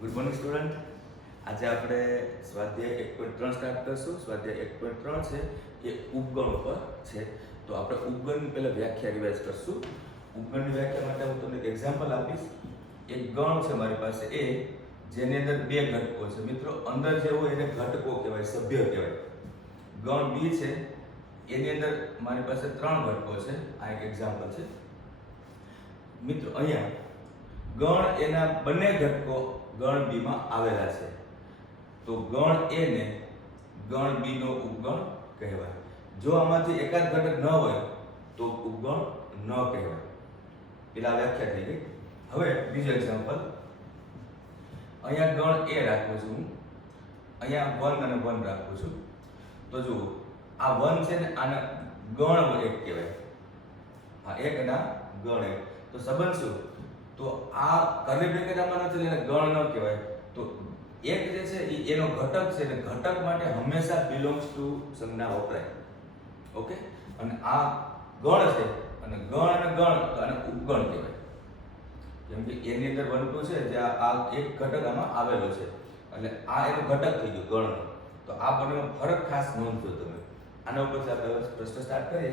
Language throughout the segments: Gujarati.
Good morning student. આજે આપણે સ્વાધ્યાય 1.3 સ્ટાર્ટ કરશું. સ્વાધ્યાય 1.3 છે એ ઉપગણ ઉપર છે. તો આપણે ઉપગણની પહેલા વ્યાખ્યા રિવાઇઝ કરશું. ઉપગણની વ્યાખ્યા માટે હું તમને એક એક્ઝામ્પલ આપીશ. એક ગણ છે મારી પાસે એ, જેની અંદર બે ઘટકો છે. મિત્રો, અંદર જે હોય એને ઘટકો કહેવાય, સભ્ય કહેવાય. ગણ બી છે, એની અંદર મારી પાસે 3 ઘટકો છે. આ એક એક્ઝામ્પલ છે. મિત્રો, અહીંયા ગણ એના બંને ઘટકો ગણ બી માં આવેલા છે, તો ગણ એ ને ગણ બી નો ઉપગણ કહેવાય. જો આમાંથી એકાદ ઘટક ન હોય તો ઉપગણ ન કહેવાય. પેલા વ્યાખ્યા થઈ ગઈ. હવે બીજો એક્ઝામ્પલ. અહીંયા ગણ એ રાખું છું હું, અહીંયા 1 અને 1 રાખું છું. તો જુઓ, આ 1 છે ને આને ગણ 1 કહેવાય. આ 1 અને ગણ 1. તો સંબંધ શું? તો આ કર્લી બ્રેકેટમાં નથી એટલે ગણ ન કહેવાય. તો એક જે છે એ એનો ઘટક છે ને ઘટક માટે હંમેશા બિલોંગ્સ ટુ સંજ્ઞા વપરાય. ઓકે? અને આ ગણ છે અને ગણ અને ગણ તો આને ઉપગણ કહેવાય. કેમ કે એની અંદર 1 2 છે જે આ એક ઘટક આમાં આવેલો છે એટલે આ એનો ઘટક થઈ ગયો ગણનો. તો આ બંનેનો ફરક ખાસ નોંધજો તમે. આના ઉપરથી આપણે પ્રશ્ન સ્ટાર્ટ કરીએ.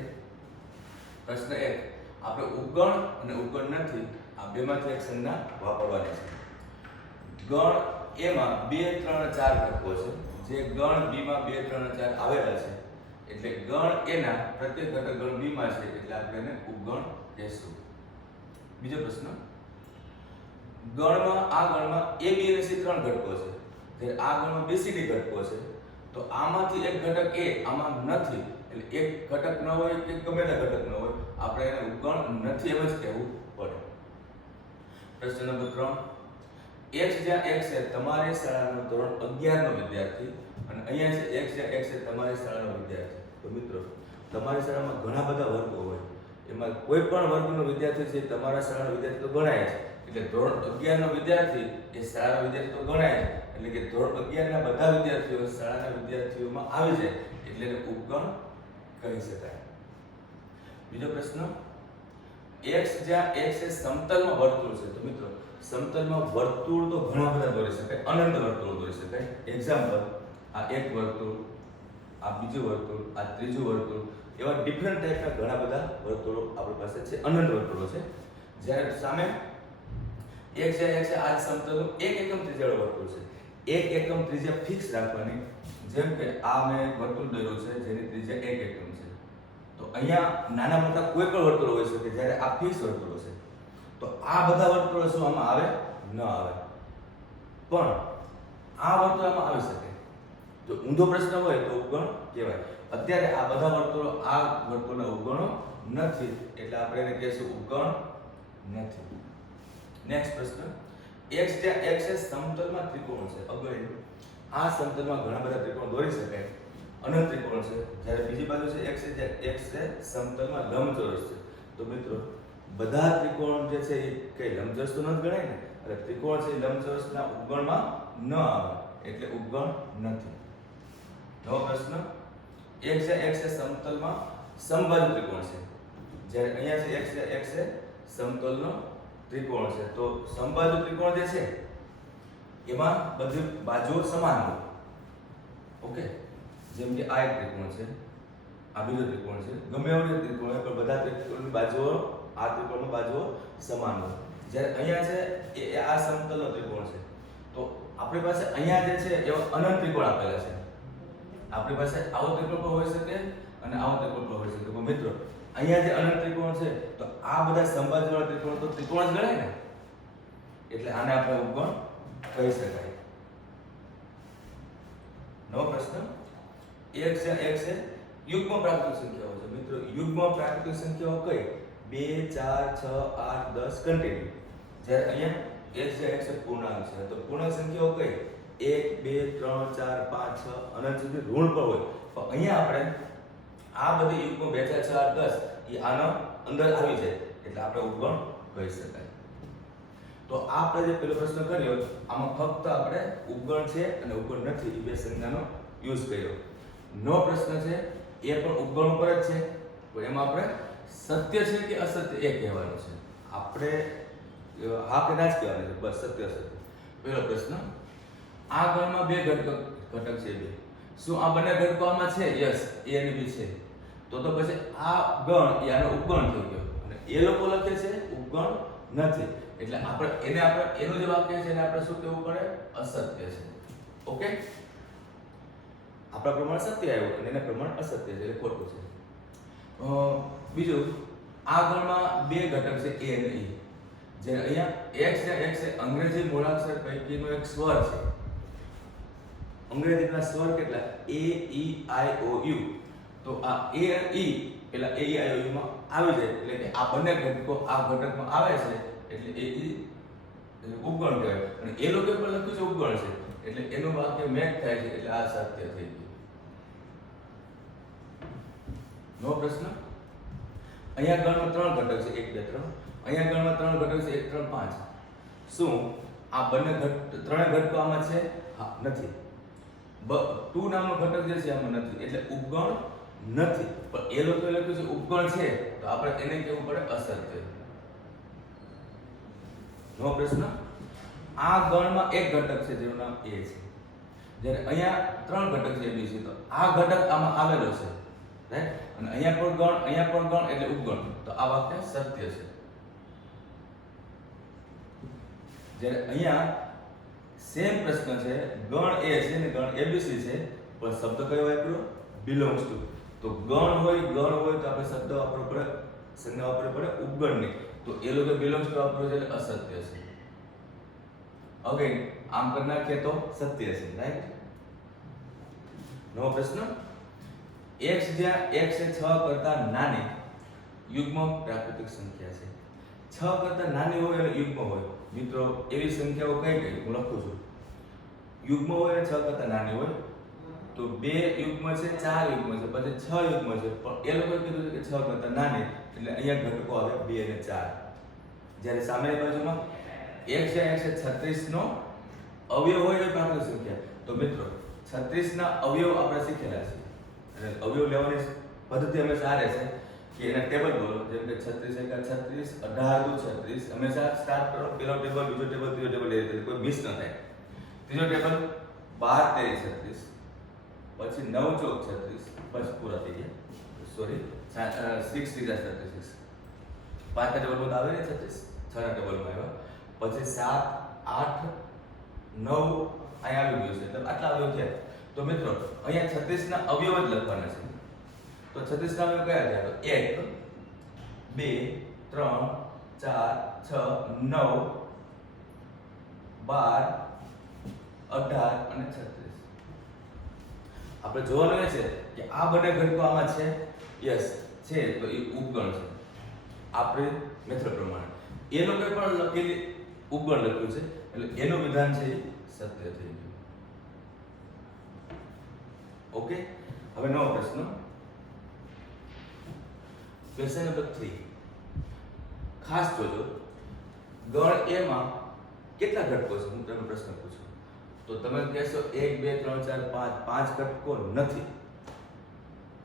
પ્રશ્ન 1, આપણે ઉપગણ અને ઉપગણ નથી આ બેમાંથી એક સંજ્ઞા વાપરવાની છે. ગણ એમાં 2 3 4 ઘટકો છે, જે ગણ બી માં 2 3 4 આવેલા છે. એટલે ગણ એના પ્રત્યેક ઘટક ગણ બી માં છે એટલે આપણે એને ઉપગણ કહેશું. બીજો પ્રશ્ન. ગણમાં આ ગણમાં a b અને c 3 ઘટકો છે, જે આ ગણમાં b c d ઘટકો છે. તો આમાંથી એક ઘટક a આમાં નથી એટલે એક ઘટક ન હોય કે ગમે તે ઘટક ન હોય આપણે એને ઉપગણ નથી એમ જ કહેવું પડે. પ્રશ્ન નંબર 3. x જ્યાં x છે તમારી શાળાનો ધોરણ 11 નો વિદ્યાર્થી અને અહીંયા છે x જ્યાં x છે તમારી શાળાનો વિદ્યાર્થી. તો મિત્રો, તમારી શાળામાં ઘણા બધા વર્ગો હોય, એમાં કોઈ પણ વર્ગનો વિદ્યાર્થી છે તમારા શાળાનો વિદ્યાર્થી તો ગણાય છે. એટલે ધોરણ 11 નો વિદ્યાર્થી એ શાળાનો વિદ્યાર્થી તો ગણાય છે. એટલે કે ધોરણ 11 ના બધા વિદ્યાર્થીઓ શાળાના વિદ્યાર્થીઓમાં આવી જાય એટલે એને ઉપગણ કહી શકાય. બીજો પ્રશ્ન. x જ્યાં x એ સમતલમાં વર્તુળ છે. તો મિત્રો, સમતલમાં વર્તુળ તો ઘણા બધા દોરી શકાય, અનંત વર્તુળ દોરી શકાય. એક્ઝામ્પલ, આ એક વર્તુળ, આ બીજું વર્તુળ, આ ત્રીજું વર્તુળ, એવા ડિફરન્ટ ટાઈપના ઘણા બધા વર્તુળો આપણી પાસે છે, અનંત વર્તુળો છે. જ્યારે સામે x જ્યાં x છે આ સમતલનું 1 એકમ ત્રિજ્યાવાળું વર્તુળ છે. 1 એકમ ત્રિજ્યા ફિક્સ રાખવાની. જેમ કે આ મેં વર્તુળ દોર્યું છે જેની ત્રિજ્યા 1 એકમ છે. તો અહીંયા નાના મોટા કોઈ પણ વર્તુળો હોઈ શકે, જ્યારે આ ફિક્સ વર્તુળો છે. તો આ બધા વર્તુળો શું આમાં આવે? ન આવે. પણ આ વર્તુળ આમાં આવી શકે. જો ઊંધો પ્રશ્ન હોય તો ઉપગણ કહેવાય. અત્યારે આ બધા વર્તુળો આ વર્તુળના ઉપગણો નથી એટલે આપણે એને કહીશું ઉપગણ નથી. નેક્સ્ટ પ્રશ્ન. x જ્યાં x એ સમતલમાં ત્રિકોણ છે. અગર આ સમતલમાં ઘણા બધા ત્રિકોણ દોરી શકાય, અનંત ત્રિકોણ છે. જ્યારે બીજી બાજુ છે x છે જ્યાં x છે સમતલમાં લંબચોરસ છે. તો મિત્રો, બધા ત્રિકોણ જે છે એ કઈ લંબચોરસ તો ન જ ગણાય ને. એટલે ત્રિકોણ છે લંબચોરસના ઉપગણમાં ન આવે એટલે ઉપગણ નથી. નવો પ્રશ્ન. x જ્યાં x એ સમતલમાં સમબાજુ ત્રિકોણ છે. જ્યારે અહીંયા છે x જ્યાં x એ સમતલનો ત્રિકોણ છે. તો સમબાજુ ત્રિકોણ જે છે એમાં બધી બાજુઓ સમાન હોય. ઓકે? જેમ કે આ એક ત્રિકોણ છે, આ બીજો ત્રિકોણ છે, ગમે એવો ત્રિકોણ હોય પણ બધા ત્રિકોણની બાજુઓ આ ત્રિકોણની બાજુઓ સમાન હોય. જ્યારે અહીંયા છે એ આ સમતલનો ત્રિકોણ છે. તો આપણી પાસે અહીંયા જે છે એવા અનંત ત્રિકોણ આપેલા છે. આપણી પાસે આવો ત્રિકોણ પણ હોઈ શકે અને આવો ત્રિકોણ પણ હોઈ શકે. પણ મિત્રો, અહીંયા જે અનંત ત્રિકોણ છે તો આ બધા સમબાજુવાળા ત્રિકોણ તો ત્રિકોણ જ ગણાય ને. એટલે આને આપણે ઉપગણ કહી શકાય. નવો પ્રશ્ન. x જ્યાં x એ યુગ્મ પ્રાકૃતિક સંખ્યાઓ છે. મિત્રો, યુગ્મ પ્રાકૃતિક સંખ્યાઓ કઈ? 2 4 6 8 10 કન્ટિન્યુ. જ્યારે અહીંયા x જ્યાં x એ પૂર્ણાંક છે. તો પૂર્ણાંક સંખ્યાઓ કઈ? 1 2 3 4 5 6 અનંત સુધી ઋણ પણ હોય. પણ અહીંયા આપણે આ બધી યુગ્મ 2 4 6 8 10 એ આનો અંદર આવી જાય એટલે આપણે ઉપગણ કહી શકાય. તો આપણે જે પહેલો પ્રશ્ન કર્યો આમાં ફક્ત આપણે ઉપગણ છે અને ઉપગણ નથી એ બે સંજ્ઞાનો યુઝ કર્યો. નો પ્રશ્ન છે એ પણ ઉપગણ ઉપર જ છે, તો એમાં આપણે સત્ય છે કે અસત્ય એ કહેવાનું છે. આપણે હા કે ના જ કહેવાનું છે, બસ સત્ય અસત્ય. પહેલો પ્રશ્ન, આ ગણમાં બે ઘટક છે બે. શું આ બંને ઘટકો આમાં છે? યસ, A અને B છે. તો પછી આ ગણ એ આનો ઉપગણ થઈ ગયો અને એ લોકો લખે છે ઉપગણ નથી. એટલે આપણે એનું જે વાક્ય છે એને આપણે શું કહેવું પડે? અસત્ય છે. ઓકે, આપણા પ્રમાણે સત્ય આવ્યું અને એના પ્રમાણે અસત્ય છે એટલે ખોટું છે. બીજું, આ ગણમાં બે ઘટક છે A અને E. જે અહીંયા x છે, x એ અંગ્રેજી મૂળાક્ષર પૈકીનો એક સ્વર છે. અંગ્રેજીના સ્વર કેટલા? A, E, I, O, U. તો આ A અને E પેલા A, E, I, O, U માં આવી જાય એટલે કે આ બંને ઘટકો આ ઘટકમાં આવે છે એટલે A, E એટલે ઉપગણ કહેવાય. અને એ લોકો પણ લખ્યું છે ઉપગણ છે એટલે એનું વાક્ય મેચ થાય છે એટલે આ સત્ય થઈ ગયું. નો પ્રશ્ન. અહીંયા ગણમાં ત્રણ ઘટક છે 1, 2, 3. અહીંયા ગણમાં ત્રણ ઘટક છે 1, 3, 5. શું આ બંને ત્રણે ઘટકો આમાં છે? હા, નથી. 2 નામનો ઘટક જે છે આમાં નથી એટલે ઉપગણ નથી. પણ એ લોકો લખ્યું છે ઉપગણ છે તો આપણે એને કેવું પડે? અસત્ય. નો પ્રશ્ન. આ ગણમાં એક ઘટક છે જેનું નામ A છે, જ્યારે અહીંયા ત્રણ ઘટક છે B છે. તો આ ઘટક આમાં આવેલો છે, રાઈટ? અને અહીંયા પણ ગણ એટલે ઉપગણ. તો આ વાક્ય સત્ય છે. જ્યારે અહીંયા સેમ પ્રશ્ન છે, ગણ A છે ને ગણ ABC છે, પણ શબ્દ કયો વાપર્યો? belongs to. તો ગણ હોય તો આપણે શબ્દ વાપરવો પડે, સંજ્ઞા વાપરવી પડે ઉપગણની. તો એ લોકો belongs to વાપર્યો છે એટલે અસત્ય છે. અગેન આમ કરી નાખીએ તો સત્ય છે, રાઈટ? નવો પ્રશ્ન, x જ્યાં x એ 6 કરતા નાની યુગ્મ પ્રાકૃતિક સંખ્યા છે. 6 કરતા નાની હોય અને યુગ્મ હોય. મિત્રો એવી સંખ્યાઓ કઈ હું લખું છું. યુગ્મ હોય અને 6 કરતા નાની હોય તો 2 યુગ્મ છે, 4 યુગ્મ છે, પછી 6 યુગ્મ છે. પણ એ લોકોએ કીધું છે કે 6 કરતા નાની એટલે અહીંયા ઘટકો આવે 2 અને 4. જ્યારે સામેની બાજુમાં x જ્યાં x એ 36 નો અવયવ હોય એ પ્રાકૃતિક સંખ્યા. તો મિત્રો 36 ના અવયવ આપણે શીખેલા છે અને અવયવ લેવાની પદ્ધતિ હંમેશા આ રહેશે કે એના ટેબલ બોલો. જેમ કે 36 × 36, 18 × 36. હંમેશા સ્ટાર્ટ કરો, પેલો ટેબલ, બીજો ટેબલ, ત્રીજો ટેબલ, એ રીતે કોઈ મિસ ન થાય. ત્રીજો ટેબલ 12 × 36, પછી 9 × 36, બસ પૂરા થઈ ગયા. સોરી, 6 × 36. પાંચના ટેબલમાં આવે ને 36, 6 ના ટેબલમાં આવ્યા. પછી 7, 8, 9 અહીંયા આવી ગયું છે. એટલે આટલા અવયવ થયા. તો મિત્રો અહીંયા 36 ના અવયવ જ લખવાના છે. તો 36 ના અવયવ કયા થયા? તો 1, 2, 3, 4, 6, 9, 12, 18 અને 36. આપણે જોવાનું એ છે કે આ બંને ઘટકો આમાં છે. યસ છે, તો એ ઉપગણ છે આપણે મેથડ પ્રમાણે. એ લોકોએ પણ લખેલી ઉપગણ લખ્યું છે એટલે એનું વિધાન છે એ સત્ય થઈ ગયું. ઓકે, હવે નવો પ્રશ્ન. Question number 3. ખાસ જોજો, ગણ A માં કેટલા ઘટકો છે? હું તમને પ્રશ્ન પૂછું તો તમે કહેશો 1, 2, 3, 4, 5. 5 ઘટકો નથી,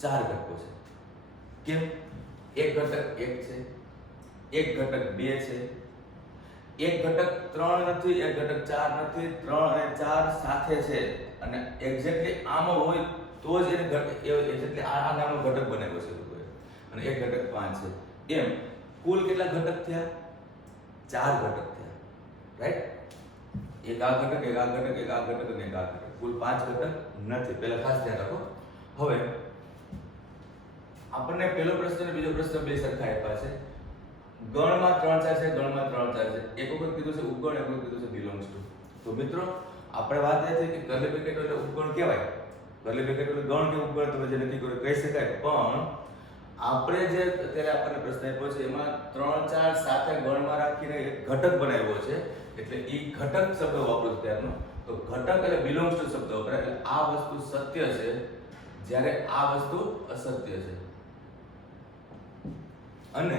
4 ઘટકો છે. કેમ? એક ઘટક 1 છે, એક ઘટક 2 છે, એક ઘટક 3 નથી, એક ઘટક 4 નથી. 3 અને 4 સાથે છે અને એક્ઝેક્ટલી આમાં હોય તો જ એને એક્ઝેક્ટલી આ નામનો ઘટક બનાવ્યો છે લોકોએ. અને એક ઘટક 5 છે. એમ કુલ કેટલા ઘટક થયા? 4 ઘટક થયા, રાઈટ? એક આ ઘટક, એક આ ઘટક, એક આ ઘટક અને એક આ ઘટક. કુલ 5 ઘટક નથી. પહેલા ખાસ ધ્યાન રાખો. હવે આપણને પહેલો પ્રશ્ન અને બીજો પ્રશ્ન બે સરખા આપ્યા છે. ગણમાં 3, 4 છે, ગણમાં 3, 4 છે. એક વખત કીધું છે ઉપગણ, એક વખત કીધું છે belongs to. તો મિત્રો આપણે વાત એ છે કે કર્લી બ્રેકેટ એટલે ઉપગણ કહેવાય. કર્લી બ્રેકેટ એટલે ગણ કે ઉપગણ તમે જે નક્કી કરો કહી શકાય. પણ આપણે જે અત્યારે આપણને પ્રશ્ન આપ્યો છે એમાં 3, 4 સાથે ગણમાં રાખીને એક ઘટક બનાવ્યો છે એટલે એ ઘટક શબ્દ વાપરો છે ત્યારનો. તો ઘટક એટલે belongs to શબ્દ વપરાય એટલે આ વસ્તુ સત્ય છે જ્યારે આ વસ્તુ અસત્ય છે. અને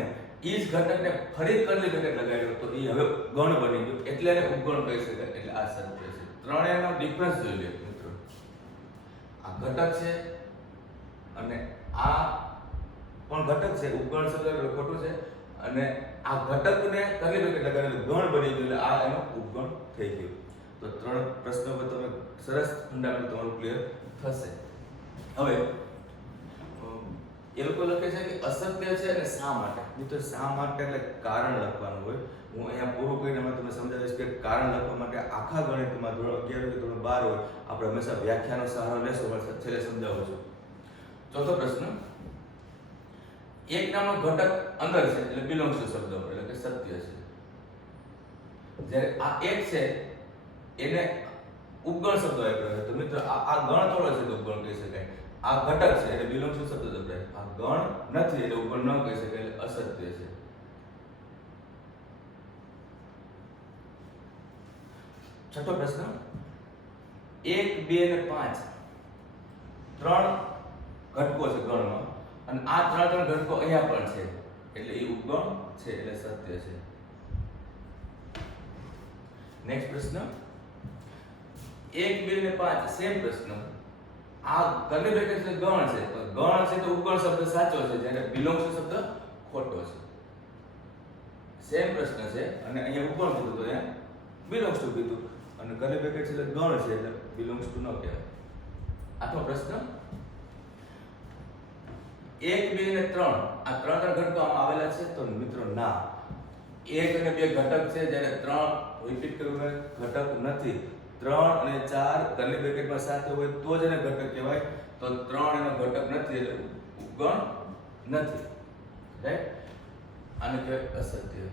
ઈ જ ઘટકને ફરી કર્લી બ્રેકેટ લગાવ્યો તો એ હવે ગણ બની ગયો એટલે એને ઉપગણ કહી શકાય. એટલે આ સત્ય છે. ત્રણેયનો ડિફરન્સ જોઈ લો મિત્રો. આ ઘટક છે અને આ પણ ઘટક છે. ઉપગણ શબ્દ ખોટું છે અને આ ઘટકને કર્લી બ્રેકેટ લગાવેલું ગણ બની ગયું એટલે આ એનો ઉપગણ થઈ ગયો. તો તો 3 પ્રશ્નો પર તમે સરસ ફંડામેન્ટ તમારું ક્લિયર થશે. હવે એ લોકો લખે છે કે અસત્ય છે અને શા માટે. મિત્રો શા માટે એટલે કારણ લખવાનું હોય. હું અહીંયા પૂરું કરીને તમને સમજાવીશ કે કારણ લખવા માટે આખા ગણિતમાં ધોરણ 11 કે ધોરણ 12 હોય આપણે હંમેશા વ્યાખ્યાનો સહારો લેશું, પણ છેલ્લે સમજાવું છું. ચોથો પ્રશ્ન, એક નામનો ઘટક અંદર છે એટલે બિલોંગ્સ ટુ શબ્દ એટલે કે સત્ય છે. જ્યારે આ એક છે એને ઉપગણ શબ્દ વાપર્યો છે. તો મિત્રો આ ગણ થોડો છે તો ઉપગણ કહી શકાય. આ ઘટક છે એટલે બિલોંગ્સ ટુ શબ્દ વપરાય. આ ગણ નથી એટલે ઉપગણ ન કહી શકાય એટલે અસત્ય છે. છઠ્ઠો પ્રશ્ન, 1, 2 અને 5 ત્રણ ઘટકો છે ગણમાં અને આ ત્રણ ઘટકો અહીંયા પણ છે એટલે એ ઉપગણ છે એટલે સત્ય છે. નેક્સ્ટ પ્રશ્ન, 1, 2 અને 5 સેમ પ્રશ્ન. આ કર્લી બ્રેકેટ છે ગણ છે તો ગણ છે તો ઉપગણ શબ્દ સાચો છે જ્યારે બિલોંગ્સ ટુ શબ્દ ખોટો છે. સેમ પ્રશ્ન છે અને અહીંયા ઉપગણ કીધું તો અહીંયા બિલોંગ્સ ટુ કીધું અને કર્લી બ્રેકેટ છે એટલે ગણ છે એટલે બિલોંગ્સ ટુ ન કહેવાય. આઠમો પ્રશ્ન, 1, 2 અને 3 આ ત્રણ ઘટકો આમાં આવેલા છે તો મિત્રો ના. 1 અને 2 ઘટક છે જ્યારે 3 રિપીટ કરવું હોય ઘટક નથી. 3 અને 4 કર્લી બ્રેકેટમાં સાથે હોય તો જ એને ઘટક કહેવાય. તો 3 એનો ઘટક નથી એટલે ઉપગણ નથી. રાઈટ? આને કહેવાય અસત્ય.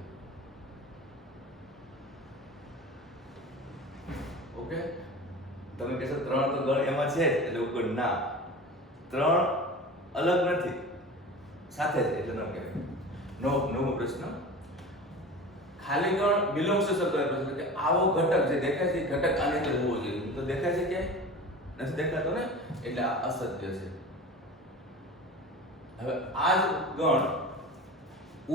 ઓકે, તમે કહેશો 3 તો ગણ એમાં છે એટલે ઉપગણ ના. 3 અલગ નથી સાથે છે એટલે ન કહેવાય. નવમો પ્રશ્ન, ખાલી ગણ બિલોંગ્સ ટુ શબ્દ વાપરે છે કે આવો ઘટક જે દેખાય છે ઘટક આની અંદર હોવો જોઈએ. તો દેખાય છે કે નથી દેખાતો ને એટલે આ અસત્ય છે. હવે આ જ ગણ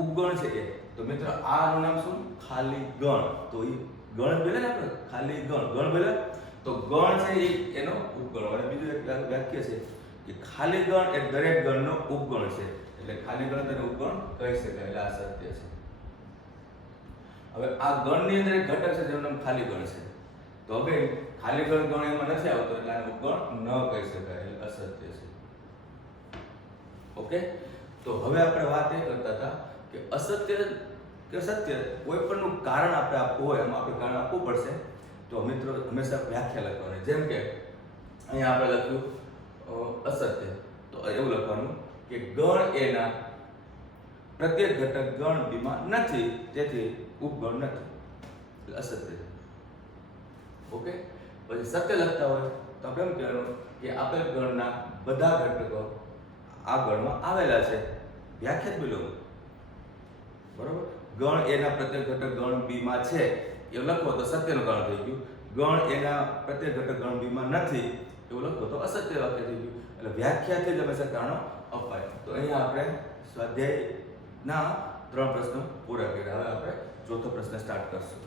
ઉપગણ છે એ તો મિત્રો આનું નામ શું? ખાલી ગણ. તો એ ગણ બોલે ને આપણે ખાલી ગણ બોલે તો ગણ છે એ એનો ઉપગણ. અને બીજું એક વાક્ય છે કે ખાલી ગણ એ દરેક ગણનો ઉપગણ છે એટલે ખાલી ગણ તેને ઉપગણ કહી શકાય એટલે આ સત્ય છે. હવે આ ગણની અંદર એક ઘટક છે જેનું નામ ખાલી ગણ છે તો હવે ખાલી ગણ એમાં નથી આવતો એટલે આને ઉપગણ ન કહી શકાય એટલે અસત્ય છે. ઓકે, તો હવે આપણે વાત એ કરતા હતા કે અસત્ય કે સત્ય કોઈ પણનું કારણ આપણે આપવું હોય એમાં આપણે કારણ આપવું પડશે. તો મિત્રો હંમેશા વ્યાખ્યા લખવાની. જેમ કે અહીંયા આપણે લખ્યું અસત્ય તો એવું લખવાનું કે ગણ એના પ્રત્યેક ઘટક ગણ બીમાં નથી તેથી ઉપગણ નથી એટલે અસત્ય છે. ઓકે, પછી સત્ય લખતા હોય તો આપણે એમ કહેવાનું કે આપેલ ગણના બધા ઘટકો આ ગણમાં આવેલા છે. વ્યાખ્યાત બિલોંગ બરોબર. ગણ એના પ્રત્યેક ઘટક ગણ બીમાં છે એવું લખો તો સત્યનું કારણ થઈ ગયું. ગણ એના પ્રત્યેક ઘટક ગણ બીમાં નથી એવું લખો તો અસત્ય વાક્ય થઈ ગયું. એટલે વ્યાખ્યાથી જ હંમેશા કારણો અપાય. તો અહીંયા આપણે સ્વાધ્યાયના 3 પ્રશ્નો પૂરા કર્યા. હવે આપણે ચોથો પ્રશ્ન સ્ટાર્ટ કરશું.